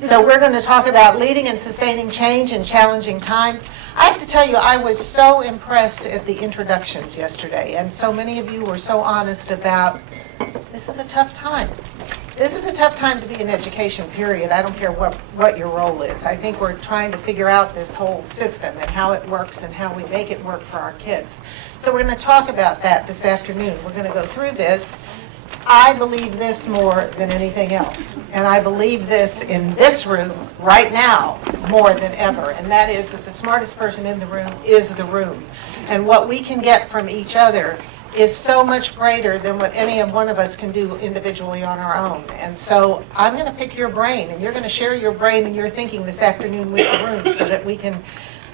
So we're going to talk about leading and sustaining change in challenging times. I have to tell you, I was so impressed at the introductions yesterday, and so many of you were so honest about this is a tough time. This is a tough time to be in education, period. I don't care what your role is. I think we're trying to figure out this whole system and how it works and how we make it work for our kids. So we're going to talk about that this afternoon. We're going to go through this. I believe this more than anything else. And I believe this in this room right now more than ever. And that is that the smartest person in the room is the room. And what we can get from each other is so much greater than what any one of us can do individually on our own. And so I'm going to pick your brain, and you're going to share your brain and your thinking this afternoon with the room so that we can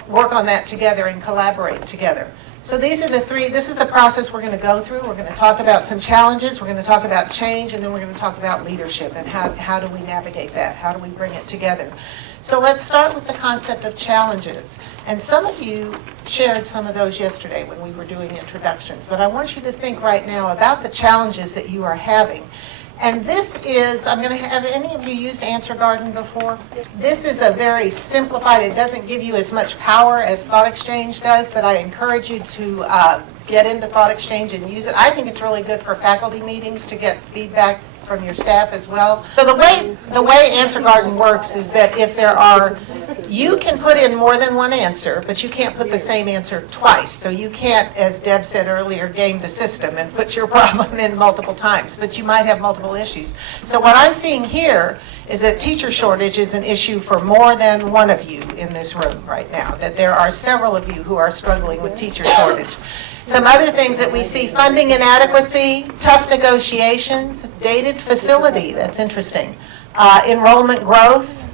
work on that together and collaborate together. So these are the three, this is the process we're going to go through. We're going to talk about some challenges, we're going to talk about change, and then we're going to talk about leadership and how do we navigate that, how do we bring it together. So let's start with the concept of challenges. And some of you shared some of those yesterday when we were doing introductions, but I want you to think right now about the challenges that you are having. And this is, I'm going to have, any of you used Answer Garden before? This is a very simplified, it doesn't give you as much power as Thought Exchange does, but I encourage you to get into Thought Exchange and use it. I think it's really good for faculty meetings to get feedback from your staff as well. So the way Answer Garden works is that if there are, you can put in more than one answer, but you can't put the same answer twice. So you can't, as Deb said earlier, game the system and put your problem in multiple times, but you might have multiple issues. So what I'm seeing here is that teacher shortage is an issue for more than one of you in this room right now, that there are several of you who are struggling with teacher shortage. Some other things that we see: funding inadequacy, tough negotiations, dated facility, that's interesting, enrollment growth,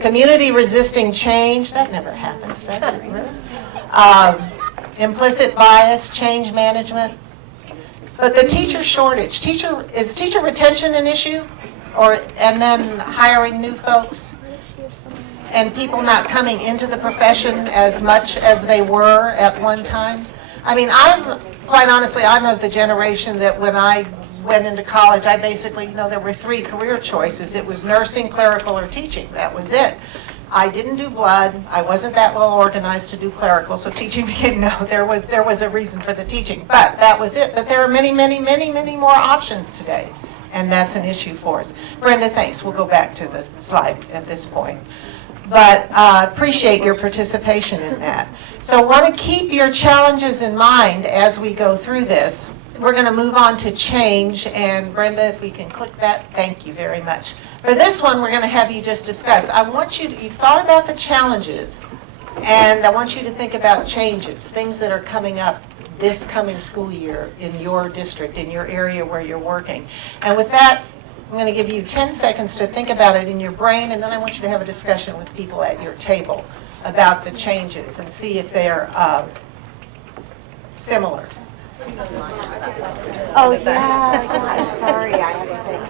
community resisting change, that never happens, does it really? Implicit bias, change management. But the teacher shortage, is teacher retention an issue? And then hiring new folks? And people not coming into the profession as much as they were at one time? I mean, quite honestly, I'm of the generation that when I went into college, I basically, there were three career choices. It was nursing, clerical, or teaching. That was it. I didn't do blood. I wasn't that well organized to do clerical, so teaching became, there was a reason for the teaching. But that was it. But there are many, many, many, many more options today, and that's an issue for us. Brenda, thanks. We'll go back to the slide at this point. But appreciate your participation in that. So want to keep your challenges in mind as we go through this. We're going to move on to change, and Brenda, if we can click that, thank you very much. For this one, we're going to have you just discuss. I want you to, you've thought about the challenges, and I want you to think about changes, things that are coming up this coming school year in your district, in your area where you're working. And with that, I'm going to give you 10 seconds to think about it in your brain, and then I want you to have a discussion with people at your table about the changes and see if they're similar. Oh, yeah. I'm sorry. I had to take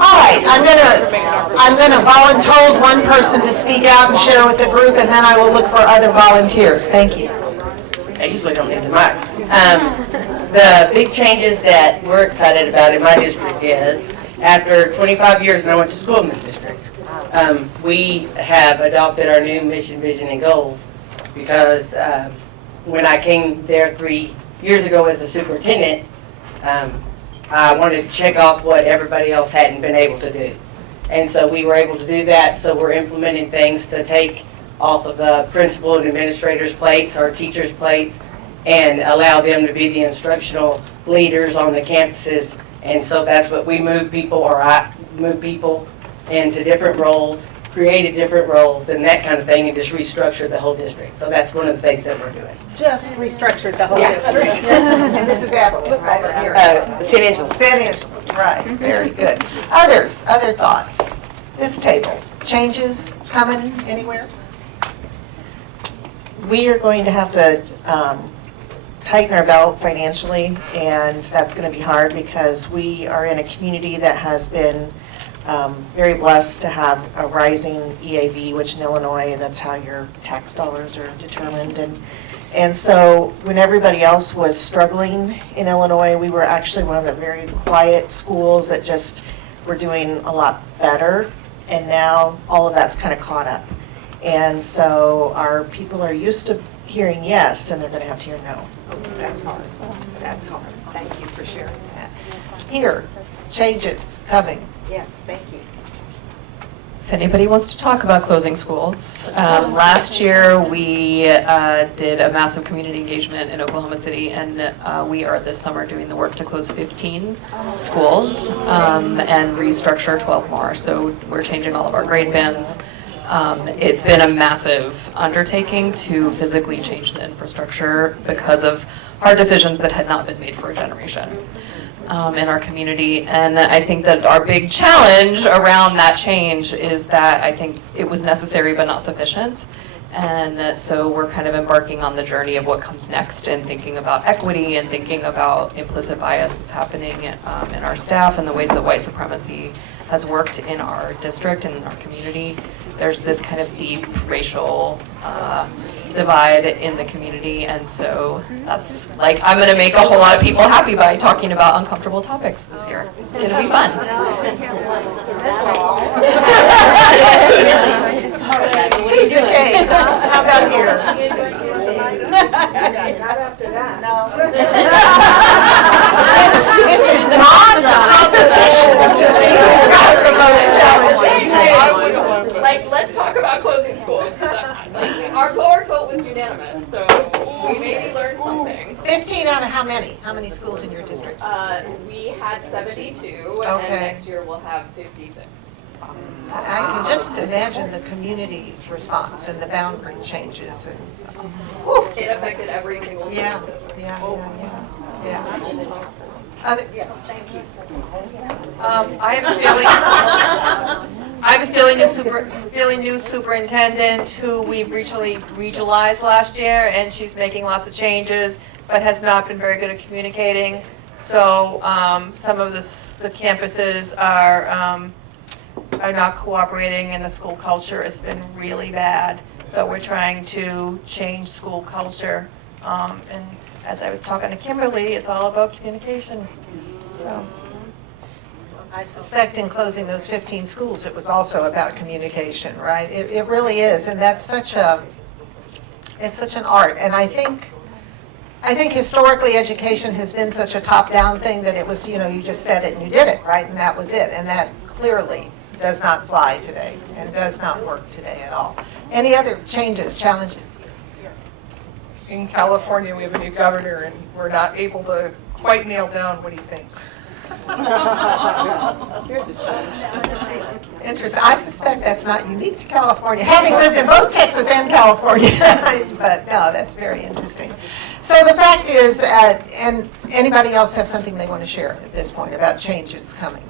All right, I'm gonna volunteer one person to speak out and share with the group, and then I will look for other volunteers. Thank you. I usually don't need the mic. The big changes that we're excited about in my district is, after 25 years, and I went to school in this district, we have adopted our new mission, vision, and goals, because when I came there 3 years ago as a superintendent, I wanted to check off what everybody else hadn't been able to do. And so we were able to do that, so we're implementing things to take off of the principal and administrators' plates, our teachers' plates, and allow them to be the instructional leaders on the campuses. And so that's what we move people, or I move people into different roles, created different roles, and that kind of thing, and just restructured the whole district. So that's one of the things that we're doing. Just restructured the whole district. And this is Abilene, right over here. San Angelo. San Angelo, right. Very good. Other thoughts? This table, changes coming anywhere? We are going to have to tighten our belt financially, and that's going to be hard because we are in a community that has been very blessed to have a rising EAV, which in Illinois, that's how your tax dollars are determined. And And so when everybody else was struggling in Illinois, we were actually one of the very quiet schools that just were doing a lot better. And now all of that's kind of caught up. And so our people are used to hearing yes, and they're going to have to hear no. That's hard. That's hard. Thank you for sharing that. Here, changes coming. Yes, thank you. If anybody wants to talk about closing schools, last year we did a massive community engagement in Oklahoma City, and we are this summer doing the work to close 15 schools and restructure 12 more. So we're changing all of our grade bands. It's been a massive undertaking to physically change the infrastructure because of hard decisions that had not been made for a generation. In our community, and I think that our big challenge around that change is that I think it was necessary but not sufficient, and so we're kind of embarking on the journey of what comes next and thinking about equity and thinking about implicit bias that's happening in our staff and the ways that white supremacy has worked in our district and in our community. There's this kind of deep racial divide in the community, and so that's like, I'm going to make a whole lot of people happy by talking about uncomfortable topics this year. It's going to be fun. Piece of cake. How about here? Not after that. This is not a competition to see who's got the most challenging. Like, let's talk about closing schools, because our board vote was unanimous, so we maybe learned something. 15 out of how many? How many schools in your district? We had 72, and Okay. then next year we'll have 56. I can just imagine the community response and the boundary changes and, whew. It affected every single Yeah, school. yeah. Yes, thank you. I have a feeling new superintendent who we've recently regionalized last year, and she's making lots of changes, but has not been very good at communicating. So some of the campuses are not cooperating, and the school culture has been really bad. So we're trying to change school culture. And as I was talking to Kimberly, it's all about communication. So. I suspect in closing those 15 schools, it was also about communication, right? It really is, and that's it's such an art. And I think historically education has been such a top-down thing that it was, you just said it and you did it, right? And that was it. And that clearly does not fly today and does not work today at all. Any other changes, challenges? In California, we have a new governor, and we're not able to quite nail down what he thinks. Interesting. I suspect that's not unique to California, having lived in both Texas and California. But no, that's very interesting. So the fact is, and anybody else have something they want to share at this point about changes coming?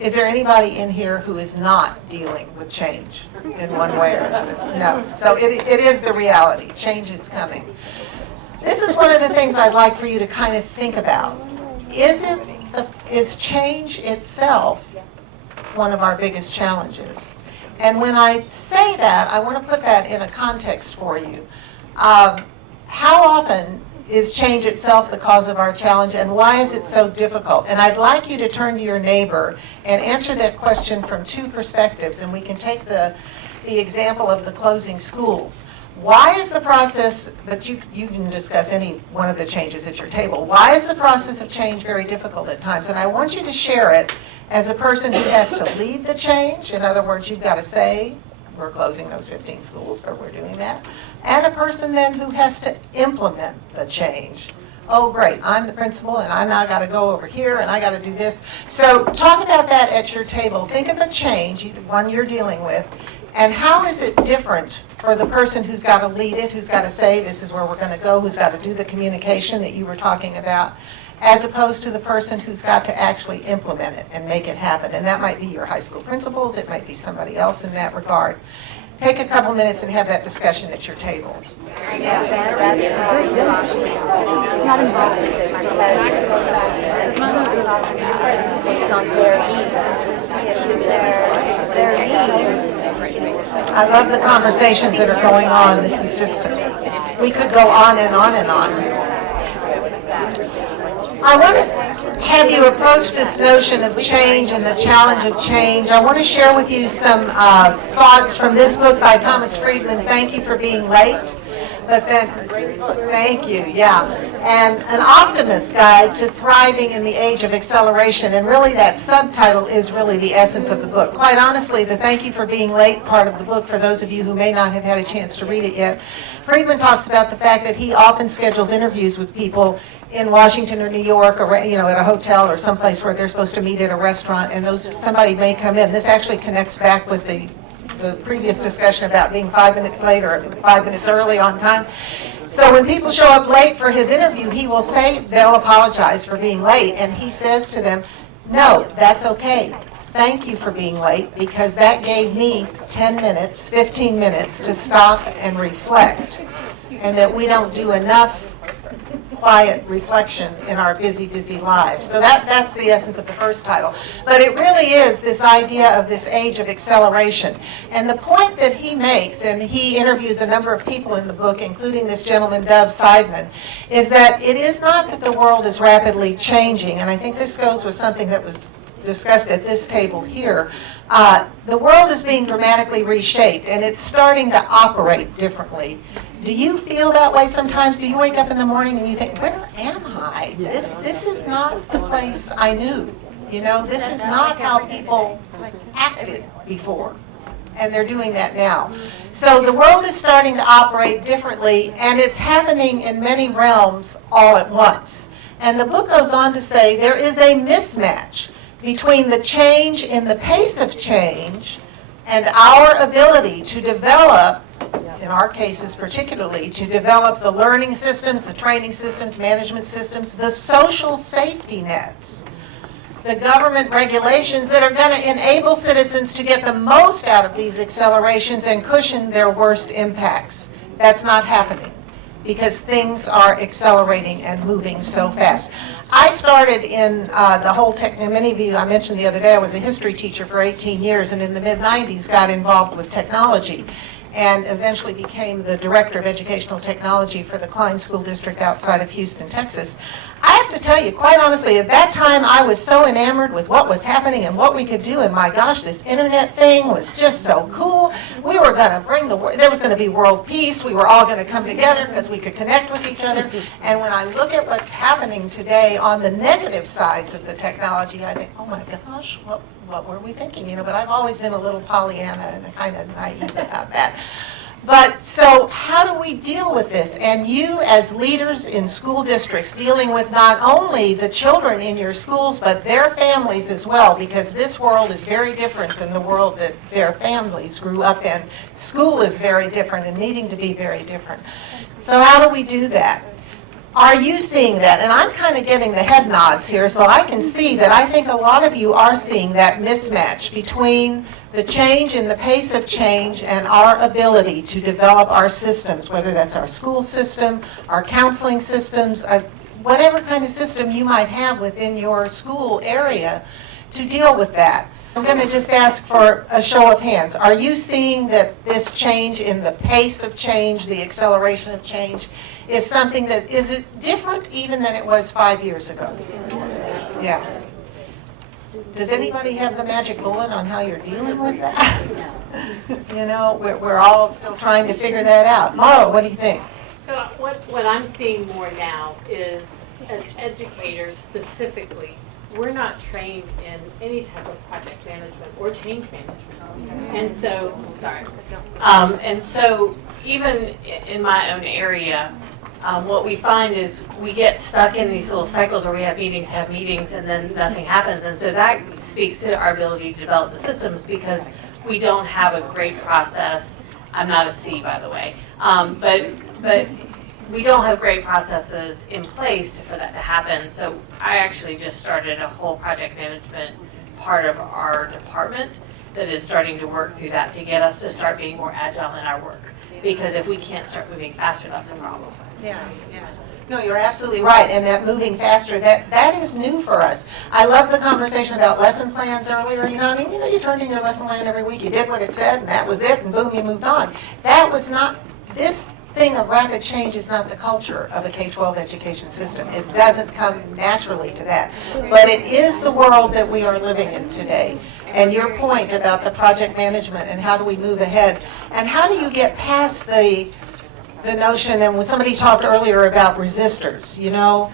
Is there anybody in here who is not dealing with change in one way or another? No. So it is the reality. Change is coming. This is one of the things I'd like for you to kind of think about. Is change itself one of our biggest challenges? And when I say that, I want to put that in a context for you. How often is change itself the cause of our challenge, and why is it so difficult? And I'd like you to turn to your neighbor and answer that question from two perspectives, and we can take the example of the closing schools. Why is the process, but you can discuss any one of the changes at your table, why is the process of change very difficult at times? And I want you to share it as a person who has to lead the change. In other words, you've got to say, we're closing those 15 schools, or we're doing that. And a person then who has to implement the change. Oh, great, I'm the principal, and I now got to go over here, and I got to do this. So talk about that at your table. Think of a change, the one you're dealing with, and how is it different for the person who's got to lead it, who's got to say this is where we're going to go, who's got to do the communication that you were talking about, as opposed to the person who's got to actually implement it and make it happen. And that might be your high school principals, it might be somebody else in that regard. Take a couple minutes and have that discussion at your table. Not involved in this. It's not their need. I love the conversations that are going on. This is just We could go on and on and on. I want to have you approach this notion of change and the challenge of change. I want to share with you some thoughts from this book by Thomas Friedman, Thank You for Being Late. But then, thank you, yeah. And An Optimist's Guide to Thriving in the Age of Acceleration. And really that subtitle is really the essence of the book. Quite honestly, the Thank You for Being Late part of the book, for those of you who may not have had a chance to read it yet, Friedman talks about the fact that he often schedules interviews with people in Washington or New York, or at a hotel or someplace where they're supposed to meet at a restaurant, and somebody may come in. This actually connects back with the previous discussion about being 5 minutes late or 5 minutes early on time. So when people show up late for his interview, he will say they'll apologize for being late, and he says to them, no, that's okay. Thank you for being late, because that gave me 10 minutes, 15 minutes to stop and reflect, and that we don't do enough quiet reflection in our busy, busy lives. So that's the essence of the first title. But it really is this idea of this age of acceleration. And the point that he makes, and he interviews a number of people in the book, including this gentleman, Dov Seidman, is that it is not that the world is rapidly changing, and I think this goes with something that was discussed at this table here. The world is being dramatically reshaped, and it's starting to operate differently. Do you feel that way sometimes? Do you wake up in the morning and you think, where am I? This is not the place I knew. This is not how people acted before. And they're doing that now. So the world is starting to operate differently, and it's happening in many realms all at once. And the book goes on to say there is a mismatch between the change in the pace of change and our ability to develop, in our cases particularly, to develop the learning systems, the training systems, management systems, the social safety nets, the government regulations that are going to enable citizens to get the most out of these accelerations and cushion their worst impacts. That's not happening because things are accelerating and moving so fast. I started in the whole many of you, I mentioned the other day, I was a history teacher for 18 years, and in the mid-90s got involved with technology and eventually became the director of educational technology for the Klein School District outside of Houston, Texas. I have to tell you, quite honestly, at that time I was so enamored with what was happening and what we could do, and my gosh, this internet thing was just so cool. We were going to bring there was going to be world peace. We were all going to come together because we could connect with each other. And when I look at what's happening today on the negative sides of the technology, I think, oh my gosh, what were we thinking? But I've always been a little Pollyanna and kind of naive about that. But so how do we deal with this? And you as leaders in school districts dealing with not only the children in your schools, but their families as well, because this world is very different than the world that their families grew up in. School is very different and needing to be very different. So how do we do that? Are you seeing that? And I'm kind of getting the head nods here, so I can see that I think a lot of you are seeing that mismatch between the change in the pace of change and our ability to develop our systems, whether that's our school system, our counseling systems, whatever kind of system you might have within your school area to deal with that. I'm going to just ask for a show of hands. Are you seeing that this change in the pace of change, the acceleration of change, is something that, is it different even than it was 5 years ago? Yeah. Does anybody have the magic bullet on how you're dealing with that? We're all still trying to figure that out. Marla, what do you think? So what I'm seeing more now is, as educators specifically, we're not trained in any type of project management or change management. And so even in my own area, what we find is we get stuck in these little cycles where we have meetings, and then nothing happens. And so that speaks to our ability to develop the systems, because we don't have a great process. I'm not a C, by the way. But we don't have great processes in place for that to happen. So I actually just started a whole project management part of our department that is starting to work through that to get us to start being more agile in our work. Because if we can't start moving faster, that's a problem. Yeah. No, you're absolutely right. And that moving faster, that is new for us. I love the conversation about lesson plans earlier. You turned in your lesson plan every week, you did what it said, and that was it, and boom, you moved on. That was not, this thing of rapid change is not the culture of a K-12 education system. It doesn't come naturally to that. But it is the world that we are living in today. And your point about the project management and how do we move ahead, and how do you get past the notion, and when somebody talked earlier about resistors, you know,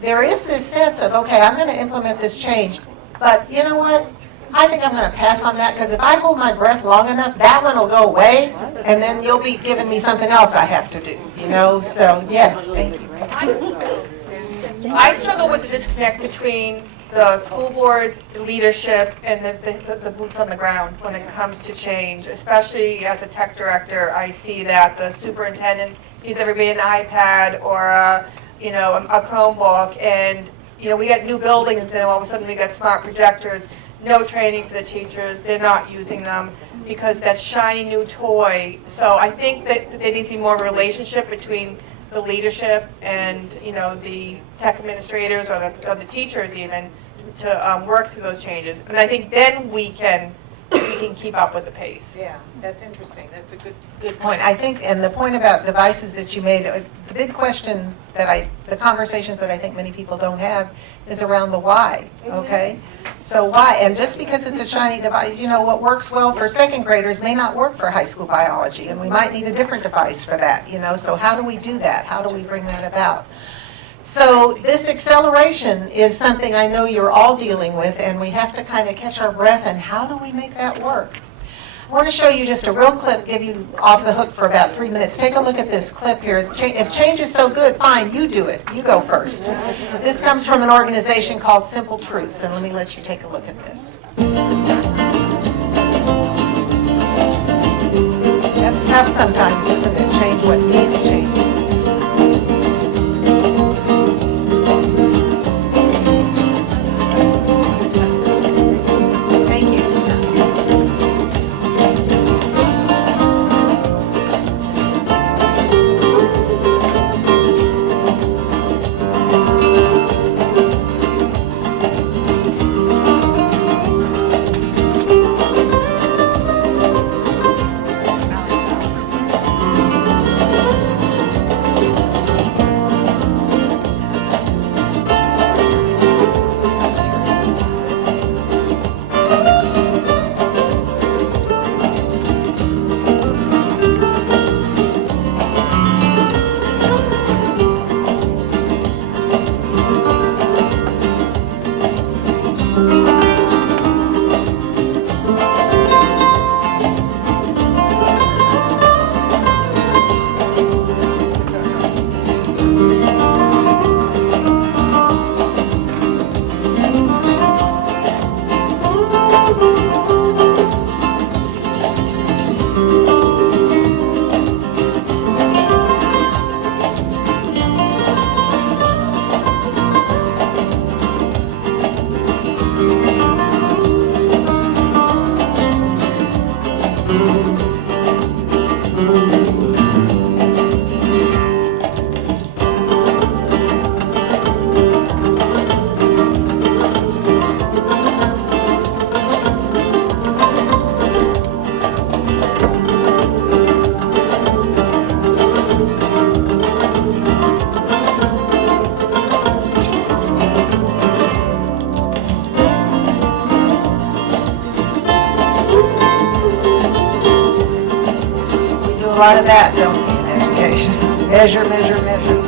there is this sense of, okay, I'm going to implement this change, but you know what? I think I'm going to pass on that, because if I hold my breath long enough, that one will go away, and then you'll be giving me something else I have to do, you know? So, yes, thank you. I struggle with the disconnect between the school board's leadership and the boots on the ground when it comes to change, especially as a tech director. I see that the superintendent gives everybody an iPad or a Chromebook, and we got new buildings and all of a sudden we got smart projectors. No training for the teachers, they're not using them because that's shiny new toy. So I think that there needs to be more relationship between the leadership and the tech administrators or the teachers even to work through those changes. And I think then we can keep up with the pace. Yeah, that's interesting. That's a good point. I think, and the point about devices that you made, the big question the conversations that I think many people don't have is around the why, okay? So why? And just because it's a shiny device, what works well for second graders may not work for high school biology, and we might need a different device for that, so how do we do that? How do we bring that about? So this acceleration is something I know you're all dealing with, and we have to kind of catch our breath, and how do we make that work? I want to show you just a real clip, give you off the hook for about 3 minutes. Take a look at this clip here. If change is so good, fine, you do it. You go first. This comes from an organization called Simple Truths, and let me let you take a look at this. That's tough sometimes, isn't it? Change what needs change. A lot of that, don't we, in education? Measure, measure, measure.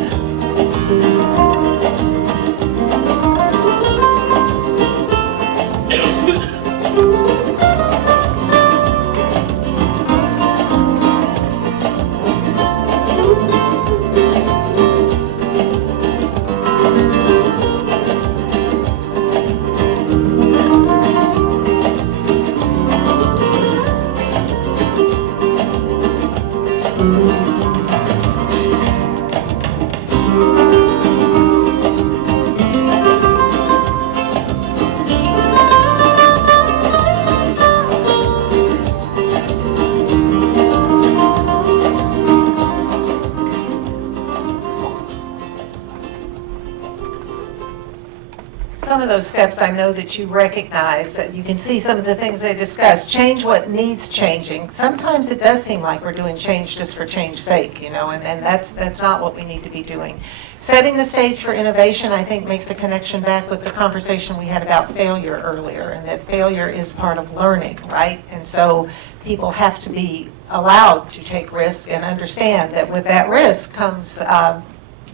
some of those steps I know that you recognize, that you can see some of the things they discussed. Change what needs changing. Sometimes it does seem like we're doing change just for change's sake, you know, and that's not what we need to be doing. Setting the stage for innovation, I think, makes a connection back with the conversation we had about failure earlier, and that failure is part of learning, right? And so people have to be allowed to take risks and understand that with that risk comes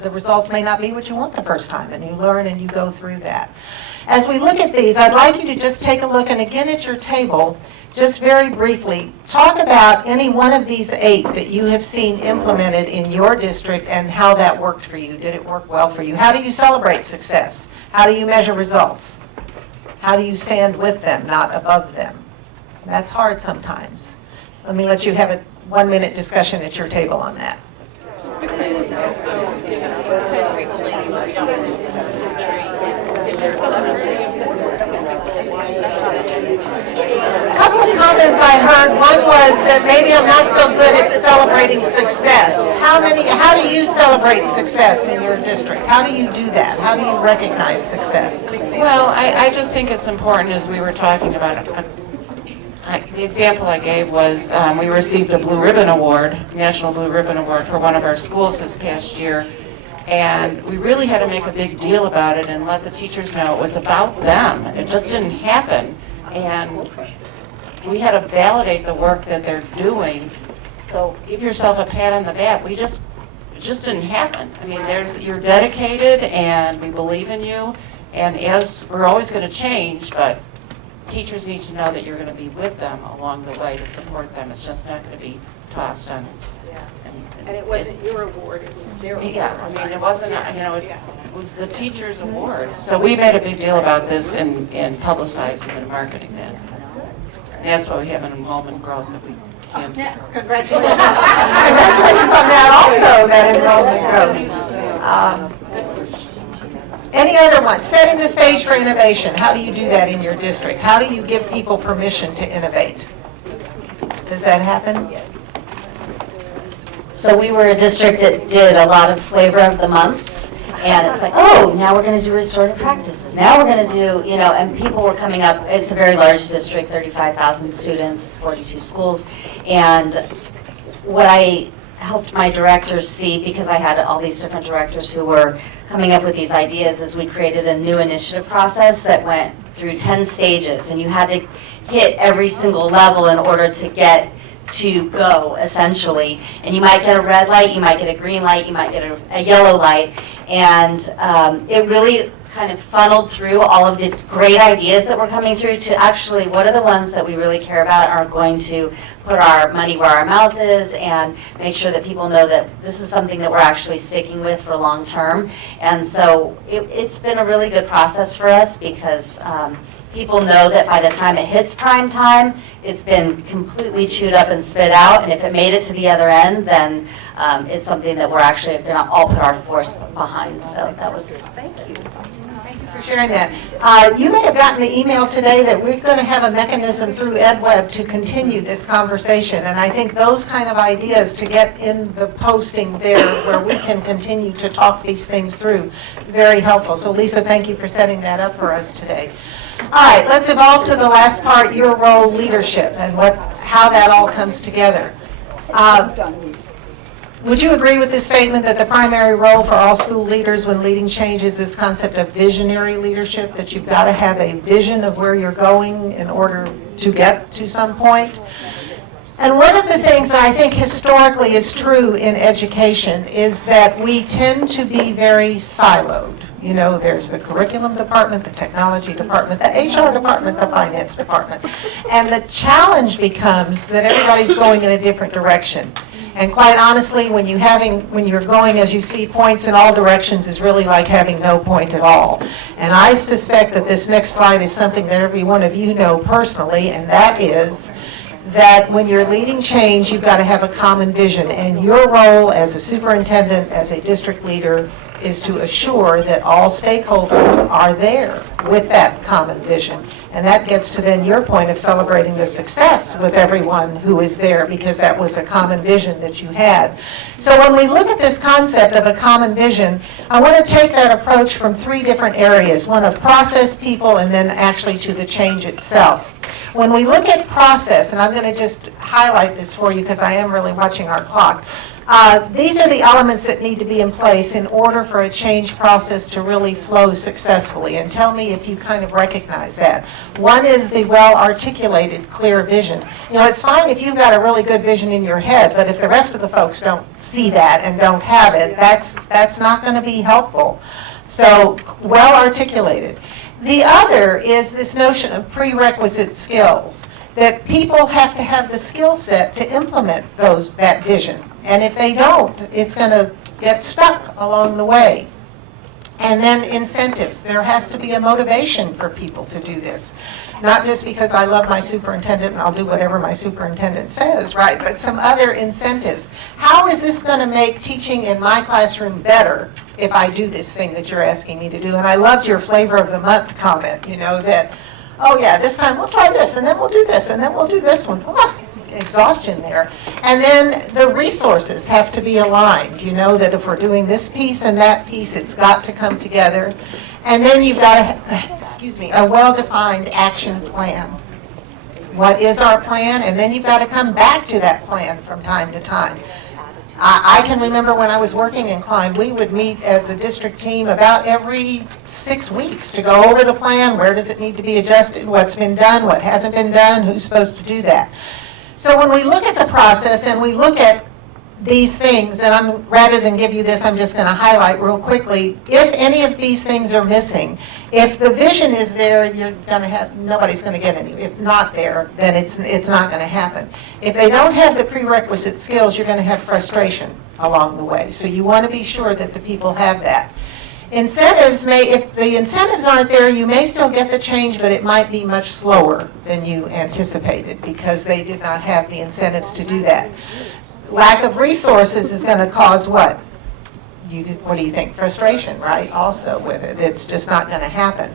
the results may not be what you want the first time, and you learn and you go through that. As we look at these, I'd like you to just take a look, and again at your table, just very briefly, talk about any one of these 8 that you have seen implemented in your district and how that worked for you. Did it work well for you? How do you celebrate success? How do you measure results? How do you stand with them, not above them? That's hard sometimes. Let me let you have a 1-minute discussion at your table on that. A couple of comments I heard. One was that maybe I'm not so good at celebrating success. How do you celebrate success in your district? How do you do that? How do you recognize success? Well, I just think it's important, as we were talking about, the example I gave was we received a Blue Ribbon Award, National Blue Ribbon Award for one of our schools this past year, and we really had to make a big deal about it and let the teachers know it was about them. It just didn't happen, and we had to validate the work that they're doing. So give yourself a pat on the back. It just didn't happen. I mean, you're dedicated, and we believe in you, and as we're always going to change, but teachers need to know that you're going to be with them along the way to support them. It's just not going to be tossed on. And it wasn't your award, it was their award. Yeah, I mean, it wasn't, it was the teacher's award. So we made a big deal about this and publicizing and marketing that. And that's why we have an enrollment growth that we can't. Congratulations. Congratulations on that also, that enrollment growth. Any other ones? Setting the stage for innovation. How do you do that in your district? How do you give people permission to innovate? Does that happen? Yes. So we were a district that did a lot of flavor of the months, and it's like, oh, now we're going to do restorative practices. Now we're going to do, and people were coming up. It's a very large district, 35,000 students, 42 schools, and what I helped my directors see, because I had all these different directors who were coming up with these ideas, is we created a new initiative process that went through 10 stages, and you had to hit every single level in order to get to go, essentially. And you might get a red light, you might get a green light, you might get a yellow light, and it really kind of funneled through all of the great ideas that were coming through to actually what are the ones that we really care about, are going to put our money where our mouth is and make sure that people know that this is something that we're actually sticking with for long term. And so it's been a really good process for us, because people know that by the time it hits prime time, it's been completely chewed up and spit out, and if it made it to the other end, then it's something that we're actually going to all put our force behind. So that was. Thank you. Thank you for sharing that. You may have gotten the email today that we're going to have a mechanism through EdWeb to continue this conversation, and I think those kind of ideas to get in the posting there where we can continue to talk these things through, very helpful. So Lisa, thank you for setting that up for us today. All right, let's evolve to the last part, your role, leadership, and how that all comes together. Would you agree with this statement that the primary role for all school leaders when leading change is this concept of visionary leadership, that you've got to have a vision of where you're going in order to get to some point? And one of the things that I think historically is true in education is that we tend to be very siloed. You know, there's the curriculum department, the technology department, the HR department, the finance department. And the challenge becomes that everybody's going in a different direction. And quite honestly, when you're going, as you see, points in all directions is really like having no point at all. And I suspect that this next slide is something that every one of you know personally, and that is that when you're leading change, you've got to have a common vision. And your role as a superintendent, as a district leader, is to assure that all stakeholders are there with that common vision. And that gets to then your point of celebrating the success with everyone who is there, because that was a common vision that you had. So when we look at this concept of a common vision, I want to take that approach from 3 different areas, one of process, people, and then actually to the change itself. When we look at process, and I'm going to just highlight this for you because I am really watching our clock, these are the elements that need to be in place in order for a change process to really flow successfully. And tell me if you kind of recognize that. One is the well-articulated, clear vision. You know, it's fine if you've got a really good vision in your head, but if the rest of the folks don't see that and don't have it, that's not going to be helpful. So, well-articulated. The other is this notion of prerequisite skills, that people have to have the skill set to implement that vision. And if they don't, it's going to get stuck along the way. And then incentives. There has to be a motivation for people to do this. Not just because I love my superintendent and I'll do whatever my superintendent says, right? But some other incentives. How is this going to make teaching in my classroom better if I do this thing that you're asking me to do? And I loved your flavor of the month comment, you know, that, oh yeah, this time we'll try this, and then we'll do this, and then we'll do this one. Oh, exhaustion there. And then the resources have to be aligned. You know that if we're doing this piece and that piece, it's got to come together. And then you've got a well-defined action plan. What is our plan? And then you've got to come back to that plan from time to time. I can remember when I was working in Klein, we would meet as a district team about every 6 weeks to go over the plan. Where does it need to be adjusted? What's been done? What hasn't been done? Who's supposed to do that? So when we look at the process and we look at these things, and rather than give you this, I'm just going to highlight real quickly, if any of these things are missing, if the vision is there, you're going to have, nobody's going to get any. If not there, then it's not going to happen. If they don't have the prerequisite skills, you're going to have frustration along the way. So you want to be sure that the people have that. Incentives if the incentives aren't there, you may still get the change, but it might be much slower than you anticipated because they did not have the incentives to do that. Lack of resources is going to cause what? What do you think? Frustration, right? Also with it. It's just not going to happen.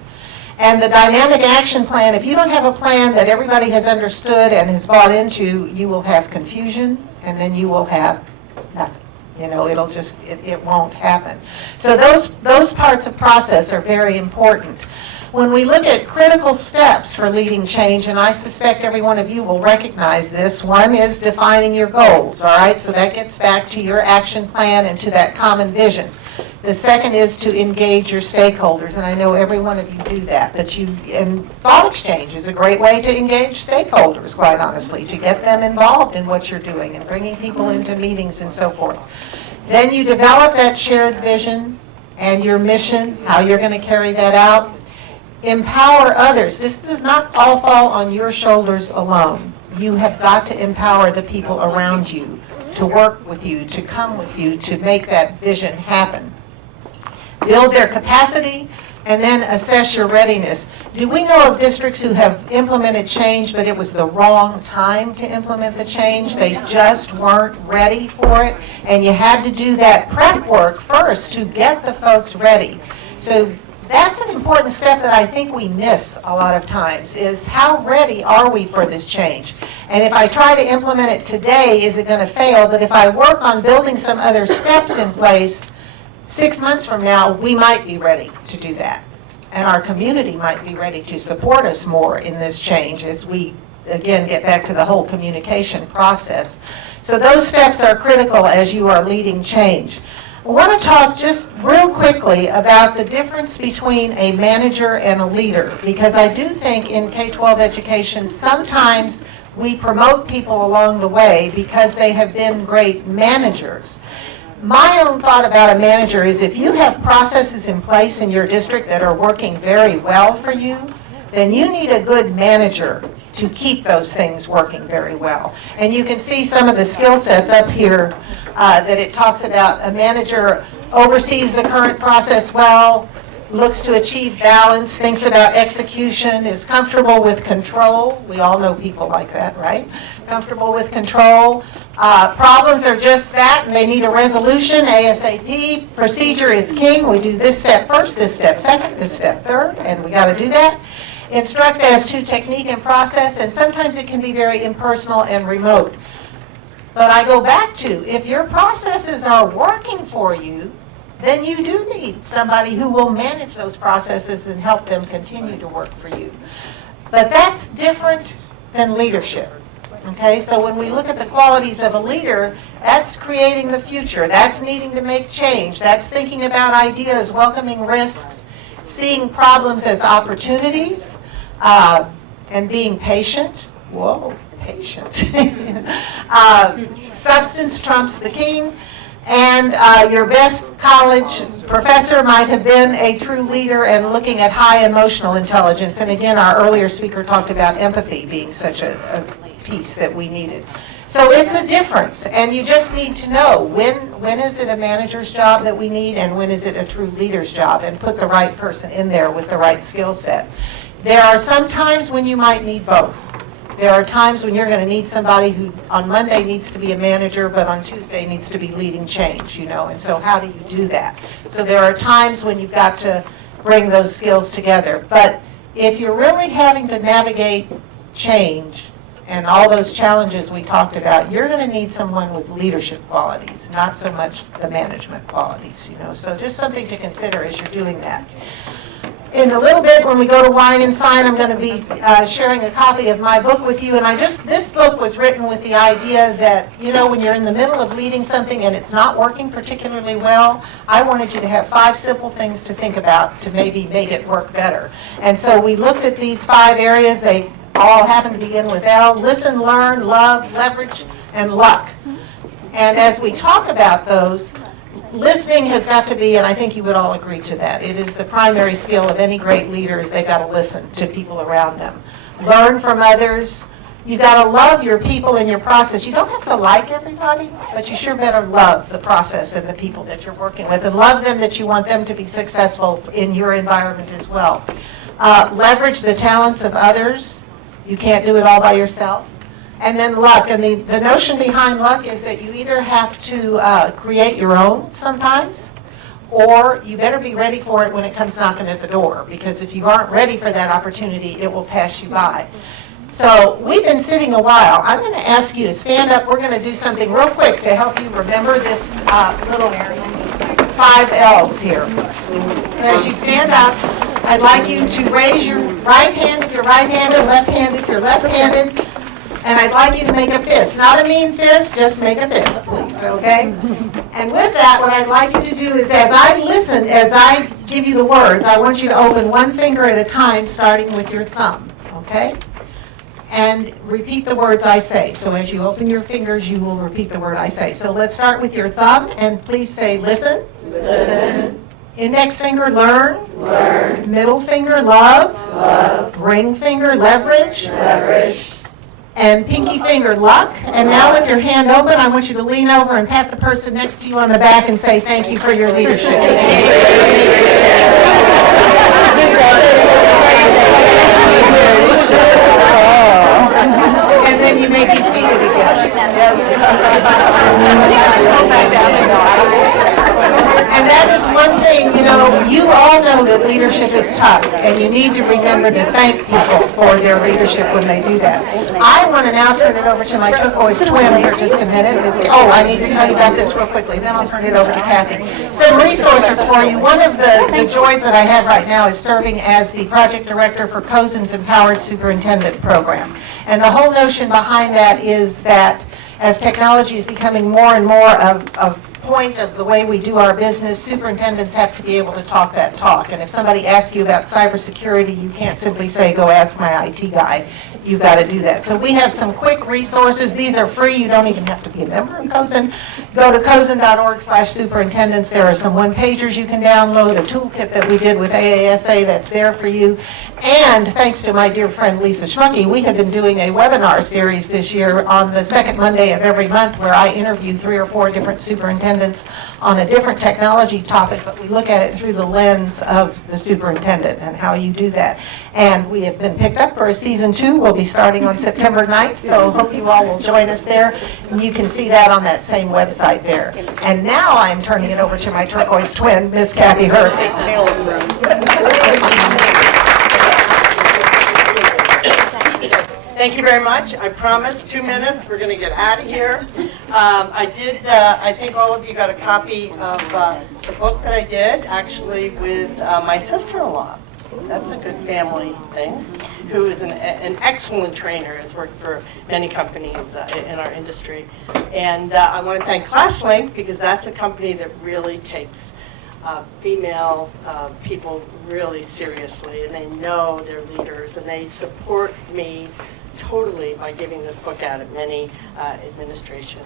And the dynamic action plan, if you don't have a plan that everybody has understood and has bought into, you will have confusion, and then you will have nothing. You know, it'll just, it won't happen. So those parts of process are very important. When we look at critical steps for leading change, and I suspect every one of you will recognize this, one is defining your goals, all right? So that gets back to your action plan and to that common vision. The second is to engage your stakeholders, and I know every one of you do that, and thought exchange is a great way to engage stakeholders, quite honestly, to get them involved in what you're doing and bringing people into meetings and so forth. Then you develop that shared vision and your mission, how you're going to carry that out. Empower others. This does not all fall on your shoulders alone. You have got to empower the people around you to work with you, to come with you, to make that vision happen. Build their capacity, and then assess your readiness. Do we know of districts who have implemented change, but it was the wrong time to implement the change? They just weren't ready for it, and you had to do that prep work first to get the folks ready. So that's an important step that I think we miss a lot of times, is how ready are we for this change? And if I try to implement it today, is it going to fail? But if I work on building some other steps in place, 6 months from now, we might be ready to do that. And our community might be ready to support us more in this change as we, again, get back to the whole communication process. So those steps are critical as you are leading change. I want to talk just real quickly about the difference between a manager and a leader, because I do think in K-12 education sometimes we promote people along the way because they have been great managers. My own thought about a manager is if you have processes in place in your district that are working very well for you, then you need a good manager to keep those things working very well. And you can see some of the skill sets up here that it talks about. A manager oversees the current process well, looks to achieve balance, thinks about execution, is comfortable with control. We all know people like that, right? Comfortable with control. Problems are just that, and they need a resolution ASAP. Procedure is king. We do this step first, this step second, this step third, and we got to do that. Instruct as to technique and process, and sometimes it can be very impersonal and remote. But I go back to, if your processes are working for you, then you do need somebody who will manage those processes and help them continue to work for you. But that's different than leadership. Okay, so when we look at the qualities of a leader, that's creating the future, that's needing to make change, that's thinking about ideas, welcoming risks, seeing problems as opportunities, and being patient. Whoa, patient. Substance trumps the king. And your best college professor might have been a true leader and looking at high emotional intelligence. And again, our earlier speaker talked about empathy being such a piece that we needed. So it's a difference, and you just need to know when is it a manager's job that we need and when is it a true leader's job, and put the right person in there with the right skill set. There are some times when you might need both. There are times when you're going to need somebody who on Monday needs to be a manager, but on Tuesday needs to be leading change, and so how do you do that? So there are times when you've got to bring those skills together. But if you're really having to navigate change and all those challenges we talked about, you're going to need someone with leadership qualities, not so much the management qualities, So just something to consider as you're doing that. In a little bit, when we go to Wine and Sign, I'm going to be sharing a copy of my book with you. And this book was written with the idea that, when you're in the middle of leading something and it's not working particularly well, I wanted you to have 5 simple things to think about to maybe make it work better. And so we looked at these 5 areas. They all happen to begin with L: listen, learn, love, leverage, and luck. And as we talk about those, listening has got to be, and I think you would all agree to that, it is the primary skill of any great leader, is they've got to listen to people around them. Learn from others. You've got to love your people and your process. You don't have to like everybody, but you sure better love the process and the people that you're working with, and love them that you want them to be successful in your environment as well. Leverage the talents of others. You can't do it all by yourself. And then luck, and the notion behind luck is that you either have to create your own sometimes, or you better be ready for it when it comes knocking at the door, because if you aren't ready for that opportunity, it will pass you by. So we've been sitting a while. I'm going to ask you to stand up. We're going to do something real quick to help you remember this little 5 L's here. So as you stand up, I'd like you to raise your right hand if you're right-handed, left hand if you're left-handed. And I'd like you to make a fist. Not a mean fist, just make a fist, please, okay? And with that, what I'd like you to do is, as I listen, as I give you the words, I want you to open one finger at a time, starting with your thumb, okay? And repeat the words I say. So as you open your fingers, you will repeat the word I say. So let's start with your thumb, and please say listen. Listen. Index finger, learn. Learn. Middle finger, love. Love. Ring finger, leverage. Leverage. And pinky finger, luck. And now with your hand open, I want you to lean over and pat the person next to you on the back and say thank you for your leadership. And then you may be seated again. And that is one thing, you all know that leadership is tough, and you need to remember to thank people for their leadership when they do that. I want to now turn it over to my turquoise twin for just a minute. I need to tell you about this real quickly, then I'll turn it over to Kathy. Some resources for you. One of the joys that I have right now is serving as the project director for Cozen's Empowered Superintendent Program. And the whole notion behind that is that as technology is becoming more and more of point of the way we do our business, superintendents have to be able to talk that talk. And if somebody asks you about cybersecurity, you can't simply say, go ask my IT guy. you got to do that. So we have some quick resources. These are free. You don't even have to be a member of COSN. Go to cozen.org/superintendents. There are some one-pagers you can download, a toolkit that we did with AASA that's there for you. And thanks to my dear friend Lisa Schmucke, we have been doing a webinar series this year on the second Monday of every month where I interview 3 or 4 different superintendents on a different technology topic, but we look at it through the lens of the superintendent and how you do that. And we have been picked up for a season 2. We'll be starting on September 9th, so hope you all will join us there. And you can see that on that same website there. And now I'm turning it over to my turquoise twin, Miss Kathy Hurley. Thank you very much. I promised 2 minutes. We're going to get out of here. I think all of you got a copy of the book that I did, actually, with my sister-in-law. That's a good family thing, who is an excellent trainer, has worked for many companies in our industry. And I want to thank ClassLink, because that's a company that really takes female people really seriously, and they know their leaders, and they support me totally by giving this book out at many administration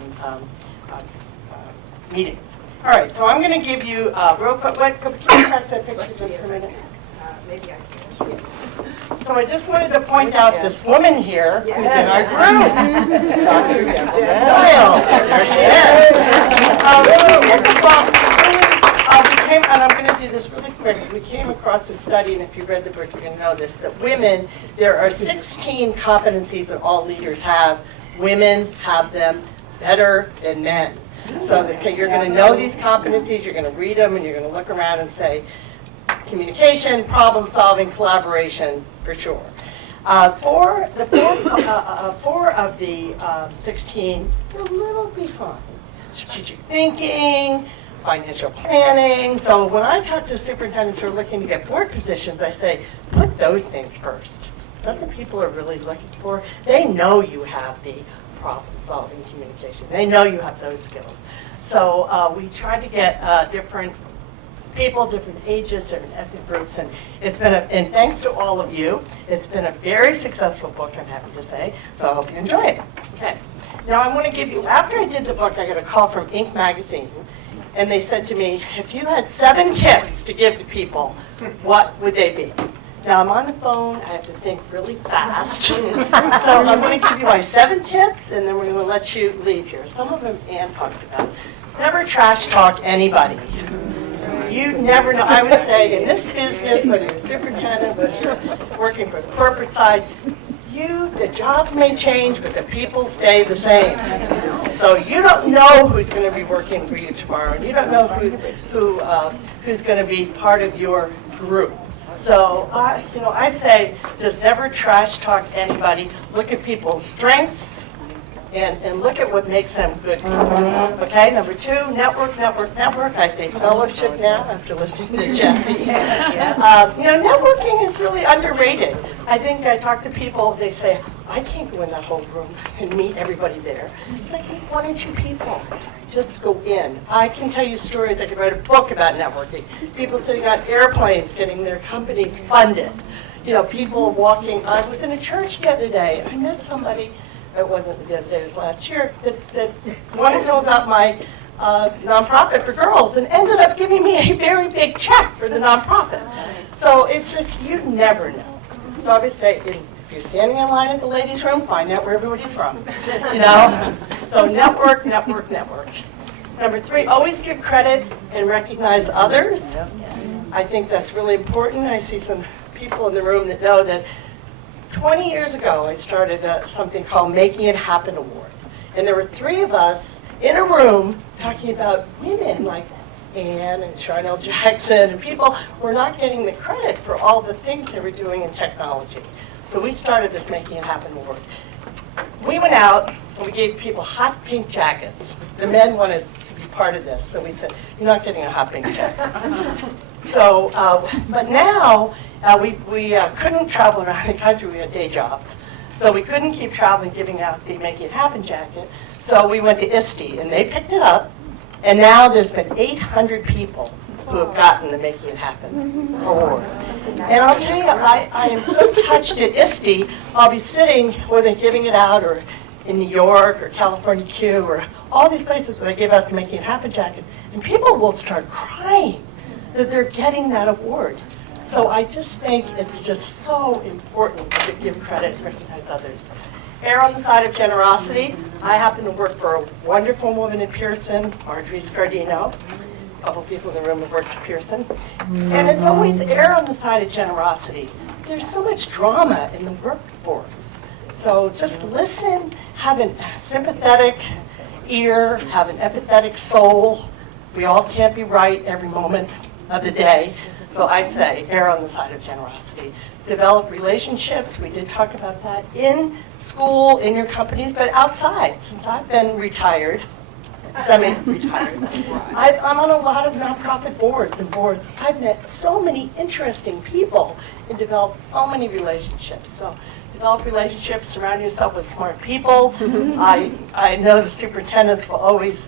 meetings. All right, so I'm going to give you real quick. Can you back that picture just for a minute? Maybe I can, yes. So I just wanted to point out this woman here who's in our group. Dr. Deborah Doyle. There she is. And I'm going to do this really quick. We came across a study, and if you read the book, you're going to know this, that women, there are 16 competencies that all leaders have. Women have them better than men. So you're going to know these competencies, you're going to read them, and you're going to look around and say, communication, problem solving, collaboration, for sure. 4 of the 16 are a little behind. Strategic thinking, financial planning. So when I talk to superintendents who are looking to get board positions, I say, put those things first. That's what people are really looking for. They know you have the problem-solving communication. They know you have those skills. So we try to get different people, different ages, different ethnic groups, and it's been and thanks to all of you, it's been a very successful book, I'm happy to say, so I hope you enjoy it. Okay. Now I want to give you, after I did the book, I got a call from Inc. magazine, and they said to me, if you had 7 tips to give to people, what would they be? Now I'm on the phone, I have to think really fast, so I'm going to give you my 7 tips, and then we're going to let you leave here. Some of them Ann talked about. Never trash talk anybody. You never know. I would say in this business, whether you're a superintendent, whether you're working for the corporate side, the jobs may change, but the people stay the same. So you don't know who's going to be working for you tomorrow, and you don't know who's going to be part of your group. So I say just never trash talk anybody. Look at people's strengths. And look at what makes them good people. Okay, number 2, network. I say fellowship now after listening to Jesse. Networking is really underrated. I think I talk to people, they say, I can't go in that whole room and meet everybody there. It's like, meet 1 or 2 people. Just go in. I can tell you stories. I could write a book about networking. People sitting on airplanes getting their companies funded. People walking. I was in a church the other day. I met somebody. It wasn't the other day, it was last year, that wanted to know about my nonprofit for girls and ended up giving me a very big check for the nonprofit. So you never know. So I would say, if you're standing in line at the ladies' room, find out where everybody's from. So network. Number 3, always give credit and recognize others. I think that's really important. I see some people in the room that know that 20 years ago, I started something called Making It Happen Award. And there were 3 of us in a room talking about women like Ann and Charnel Jackson, and people were not getting the credit for all the things they were doing in technology. So we started this Making It Happen Award. We went out and we gave people hot pink jackets. The men wanted to be part of this, so we said, you're not getting a hot pink jacket. So, but now, we couldn't travel around the country. We had day jobs. So we couldn't keep traveling, giving out the Make It Happen jacket. So we went to ISTE, and they picked it up. And now there's been 800 people who have gotten the Making It Happen award. And I'll tell you, I am so touched at ISTE. I'll be sitting where they're giving it out, or in New York, or California Q, or all these places where they give out the Making It Happen jacket, and people will start crying that they're getting that award. So I just think it's just so important to give credit and recognize others. Err on the side of generosity. I happen to work for a wonderful woman in Pearson, Marjorie Scardino. A couple people in the room have worked at Pearson. And it's always err on the side of generosity. There's so much drama in the workforce. So just listen, have a sympathetic ear, have an empathetic soul. We all can't be right every moment of the day. So I say err on the side of generosity. Develop relationships. We did talk about that in school, in your companies, but outside. Since I've been retired, semi-retired, I'm on a lot of nonprofit boards and boards. I've met so many interesting people and developed so many relationships. So develop relationships, surround yourself with smart people. I know the superintendents will always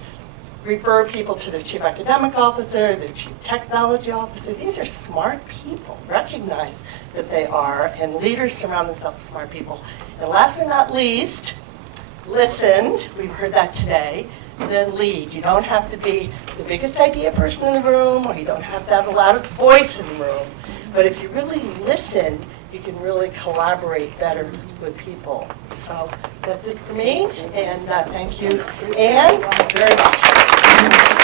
refer people to their chief academic officer, their chief technology officer. These are smart people. Recognize that they are, and leaders surround themselves with smart people. And last but not least, listen. We've heard that today. Then lead. You don't have to be the biggest idea person in the room, or you don't have to have the loudest voice in the room. But if you really listen, you can really collaborate better with people. So that's it for me, and thank you, Anne, very much.